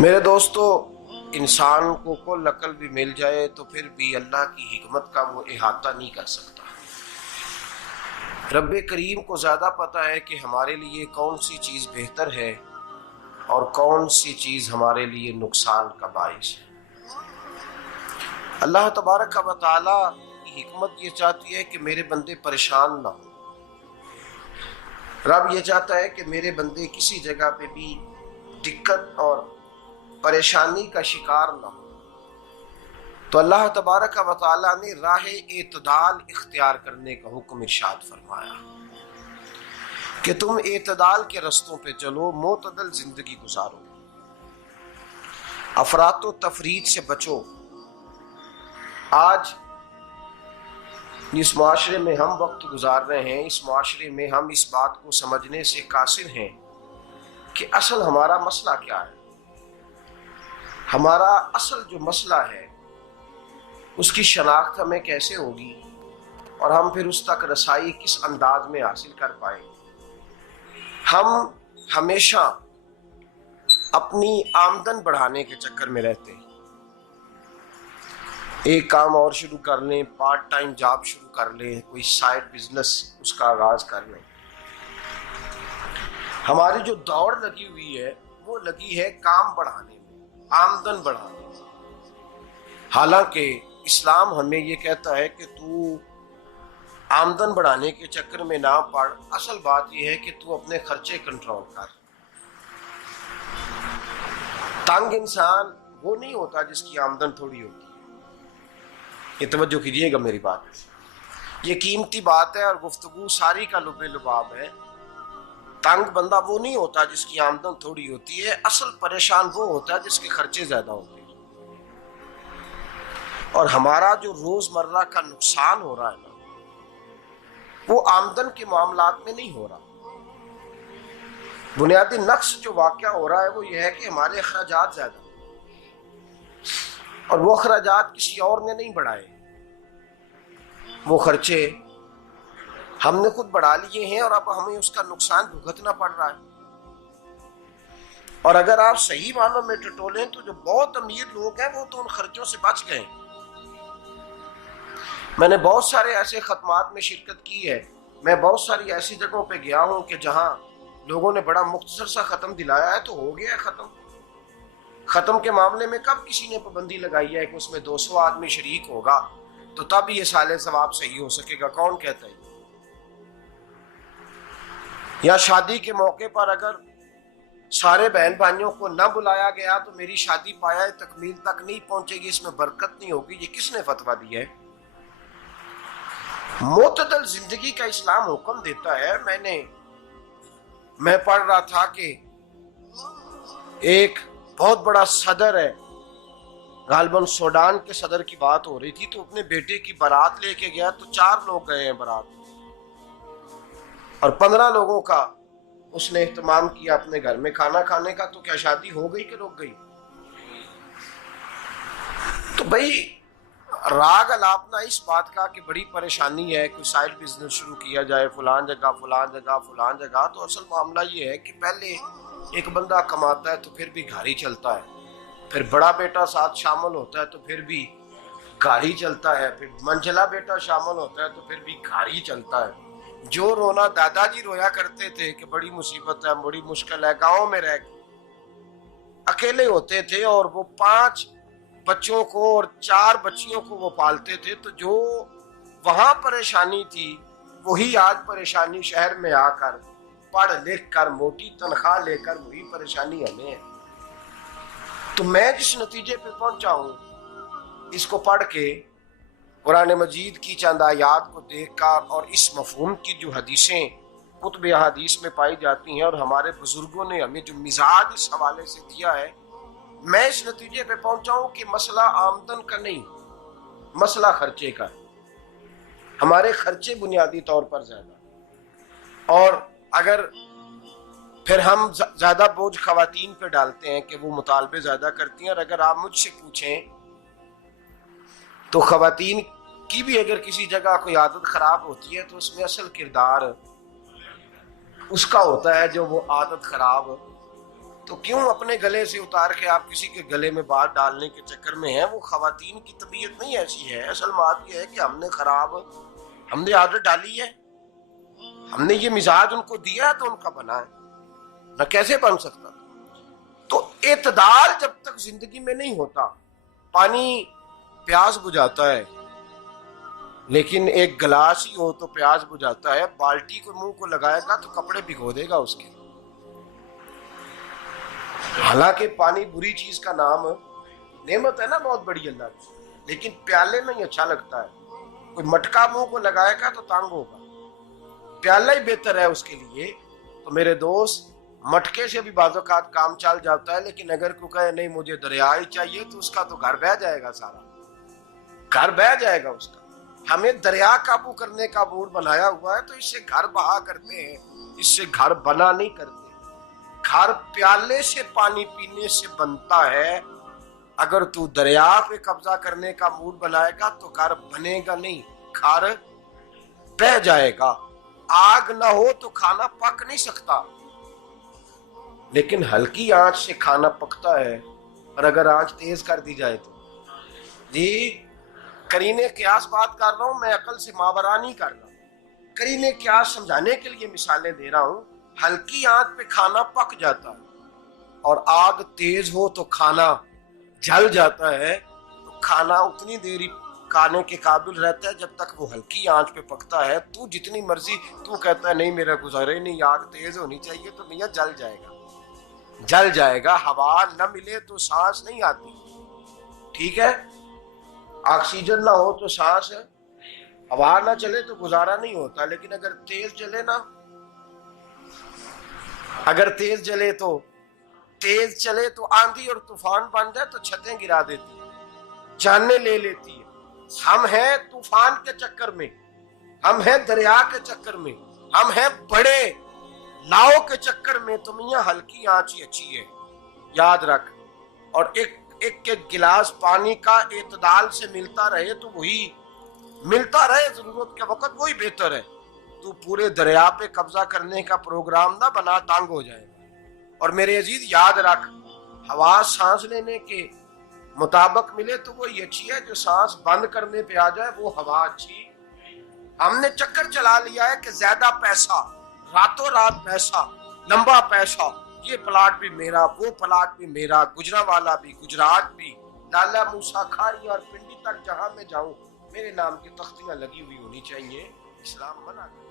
میرے دوستو، انسان کو کل عقل بھی مل جائے تو پھر بھی اللہ کی حکمت کا وہ احاطہ نہیں کر سکتا۔ رب کریم کو زیادہ پتہ ہے کہ ہمارے لیے کون سی چیز بہتر ہے اور کون سی چیز ہمارے لیے نقصان کا باعث ہے۔ اللہ تبارک و تعالی کی حکمت یہ چاہتی ہے کہ میرے بندے پریشان نہ ہوں۔ رب یہ چاہتا ہے کہ میرے بندے کسی جگہ پہ بھی دقت اور پریشانی کا شکار نہ ہو۔ تو اللہ تبارک و تعالی نے راہ اعتدال اختیار کرنے کا حکم ارشاد فرمایا کہ تم اعتدال کے رستوں پہ چلو، معتدل زندگی گزارو، افراط و تفریط سے بچو۔ آج جس معاشرے میں ہم وقت گزار رہے ہیں، اس معاشرے میں ہم اس بات کو سمجھنے سے قاصر ہیں کہ اصل ہمارا مسئلہ کیا ہے۔ ہمارا اصل جو مسئلہ ہے اس کی شناخت ہمیں کیسے ہوگی اور ہم پھر اس تک رسائی کس انداز میں حاصل کر پائیں۔ ہم ہمیشہ اپنی آمدن بڑھانے کے چکر میں رہتے ہیں، ایک کام اور شروع کر لیں، پارٹ ٹائم جاب شروع کر لیں، کوئی سائیڈ بزنس اس کا آغاز کر لیں۔ ہماری جو دوڑ لگی ہوئی ہے وہ لگی ہے کام بڑھانے میں، آمدن بڑھانے میں۔ حالانکہ اسلام ہمیں یہ کہتا ہے کہ تو آمدن بڑھانے کے چکر میں نہ پڑ، اصل بات یہ ہے کہ تو اپنے خرچے کنٹرول کر۔ تنگ انسان وہ نہیں ہوتا جس کی آمدن تھوڑی ہوتی ہے۔ یہ توجہ کیجیے گا میری بات، یہ قیمتی بات ہے اور گفتگو ساری کا لب لباب ہے۔ تنگ بندہ وہ نہیں ہوتا جس کی آمدن تھوڑی ہوتی ہے، اصل پریشان وہ ہوتا ہے جس کے خرچے زیادہ ہوتے ہیں۔ اور ہمارا جو روزمرہ کا نقصان ہو رہا ہے نا، وہ آمدن کے معاملات میں نہیں ہو رہا۔ بنیادی نقص جو واقعہ ہو رہا ہے وہ یہ ہے کہ ہمارے اخراجات زیادہ ہیں اور وہ اخراجات کسی اور نے نہیں بڑھائے، وہ خرچے ہم نے خود بڑھا لیے ہیں اور اب ہمیں اس کا نقصان بھگتنا پڑ رہا ہے۔ اور اگر آپ صحیح معنوں میں ٹٹولیں تو جو بہت امیر لوگ ہیں وہ تو ان خرچوں سے بچ گئے۔ میں نے بہت سارے ایسے ختمات میں شرکت کی ہے، میں بہت ساری ایسی جگہوں پہ گیا ہوں کہ جہاں لوگوں نے بڑا مختصر سا ختم دلایا ہے تو ہو گیا ہے ختم۔ ختم کے معاملے میں کب کسی نے پابندی لگائی ہے کہ اس میں 200 آدمی شریک ہوگا تو تب یہ سال ثواب صحیح ہو سکے گا؟ کون کہتا ہے؟ یا شادی کے موقع پر اگر سارے بہن بھائیوں کو نہ بلایا گیا تو میری شادی پایہ تکمیل تک نہیں پہنچے گی، اس میں برکت نہیں ہوگی، یہ کس نے فتویٰ دیا ہے؟ معتدل زندگی کا اسلام حکم دیتا ہے۔ میں پڑھ رہا تھا کہ ایک بہت بڑا صدر ہے، غالباً سوڈان کے صدر کی بات ہو رہی تھی، تو اپنے بیٹے کی بارات لے کے گیا تو 4 لوگ گئے ہیں بارات اور 15 لوگوں کا اس نے اہتمام کیا اپنے گھر میں کھانا کھانے کا۔ تو کیا شادی ہو گئی کہ رک گئی؟ تو بھئی راگ الاپنا اس بات کا کہ بڑی پریشانی ہے، کوئی سائیڈ بزنس شروع کیا جائے فلان جگہ فلان جگہ فلان جگہ، تو اصل معاملہ یہ ہے کہ پہلے ایک بندہ کماتا ہے تو پھر بھی گھر ہی چلتا ہے، پھر بڑا بیٹا ساتھ شامل ہوتا ہے تو پھر بھی گھر ہی چلتا ہے، پھر منجلا بیٹا شامل ہوتا ہے تو پھر بھی گھر ہی چلتا ہے۔ جو رونا دادا جی رویا کرتے تھے کہ بڑی مصیبت ہے، بڑی مشکل ہے، گاؤں میں رہ اکیلے ہوتے تھے اور وہ 5 بچوں کو اور 4 بچیوں کو وہ پالتے تھے، تو جو وہاں پریشانی تھی وہی آج پریشانی شہر میں آ کر پڑھ لکھ کر موٹی تنخواہ لے کر وہی پریشانی ہمیں ہے۔ تو میں جس نتیجے پہ پہنچا ہوں اس کو پڑھ کے، قرآن مجید کی چند آیات کو دیکھ کر اور اس مفہوم کی جو حدیثیں کتب احادیث میں پائی جاتی ہیں اور ہمارے بزرگوں نے ہمیں جو مزاج اس حوالے سے دیا ہے، میں اس نتیجے پہ پہنچا ہوں کہ مسئلہ آمدن کا نہیں، مسئلہ خرچے کا ہے۔ ہمارے خرچے بنیادی طور پر زیادہ، اور اگر پھر ہم زیادہ بوجھ خواتین پہ ڈالتے ہیں کہ وہ مطالبے زیادہ کرتی ہیں، اور اگر آپ مجھ سے پوچھیں تو خواتین کی بھی اگر کسی جگہ کوئی عادت خراب ہوتی ہے تو اس میں اصل کردار اس کا ہوتا ہے جو وہ عادت خراب تو کیوں اپنے گلے سے اتار کے آپ کسی کے گلے میں بات ڈالنے کے چکر میں ہیں؟ وہ خواتین کی طبیعت نہیں ایسی ہے. اصل بات یہ ہے کہ ہم نے عادت ڈالی ہے، ہم نے یہ مزاج ان کو دیا ہے تو ان کا بنا ہے، نہ کیسے بن سکتا. تو اعتدال جب تک زندگی میں نہیں ہوتا، پانی پیاس بجھاتا ہے لیکن ایک گلاس ہی ہو تو پیاس بجھاتا ہے، بالٹی کو منہ کو لگائے گا تو کپڑے بھگو دے گا اس کے. حالانکہ پانی بری چیز کا نام نعمت ہے نا بہت بڑی اللہ کی، لیکن پیالے میں ہی اچھا لگتا ہے. کوئی مٹکا منہ کو لگائے گا تو تانگ ہوگا، پیالہ ہی بہتر ہے اس کے لیے. تو میرے دوست، مٹکے سے بھی بعض اوقات کام چل جاتا ہے، لیکن اگر کوئی کہے نہیں مجھے دریا ہی چاہیے تو اس کا تو گھر بہ جائے گا، سارا گھر بہ جائے گا اس کا. ہمیں دریا قابو کرنے کا موڈ بنایا ہوا ہے تو اس سے گھر بہا کرتے ہیں، اس سے گھر بنا نہیں کرتے. گھر پیالے سے پانی پینے سے بنتا ہے. اگر تو دریا پہ قبضہ کرنے کا موڈ بنائے گا تو گھر بنے گا نہیں، گھر بہ جائے گا. آگ نہ ہو تو کھانا پک نہیں سکتا، لیکن ہلکی آنچ سے کھانا پکتا ہے. اور اگر آنچ تیز کر دی جائے تو جی قرینے قیاس بات کر رہا ہوں، میں عقل سے ماورا نہیں کر رہا. قرینے قیاس سمجھانے کے لیے مثالیں دے رہا ہوں. ہلکی آنچ پہ کھانا پک جاتا ہے اور آگ تیز ہو تو کھانا جل جاتا ہے. تو کھانا اتنی دیر کھانے کے قابل رہتا ہے جب تک وہ ہلکی آنچ پہ پکتا ہے. تو جتنی مرضی تو کہتا ہے نہیں میرا گزارے نہیں، آگ تیز ہونی چاہیے، تو میاں جل جائے گا، جل جائے گا. ہوا نہ ملے تو سانس نہیں آتی، ٹھیک ہے؟ آکسیجن نہ ہو تو سانس، ہوا نہ چلے تو گزارا نہیں ہوتا. لیکن اگر تیز جلے نا، اگر تیز چلے تو آندھی اور طوفان بن جائے تو چھتیں گرا دیتی ہے، جانیں لے لیتی ہے. ہم ہیں طوفان کے چکر میں، ہم ہیں دریا کے چکر میں، ہم ہیں بڑے لاؤ کے چکر میں. تو میاں ہلکی آنچ ہی اچھی ہے، یاد رکھ. اور ایک گلاس پانی کا اعتدال سے ملتا رہے تو وہی ملتا رہے، ضرورت کے وقت وہی بہتر ہے. تو پورے دریا پہ قبضہ کرنے کا پروگرام نہ بنا، تانگ ہو جائے گا. اور میرے عزیز یاد رکھ، ہوا سانس لینے کے مطابق ملے تو وہی اچھی ہے، جو سانس بند کرنے پہ آ جائے وہ ہوا اچھی. ہم نے چکر چلا لیا ہے کہ زیادہ پیسہ، راتوں رات پیسہ، لمبا پیسہ، یہ پلاٹ بھی میرا، وہ پلاٹ بھی میرا، گجرانوالا بھی، گجرات بھی، لالا موسیٰ کھاری اور پنڈی تک جہاں میں جاؤں میرے نام کی تختیاں لگی ہوئی ہونی چاہیے. اسلام منع کرتا ہے.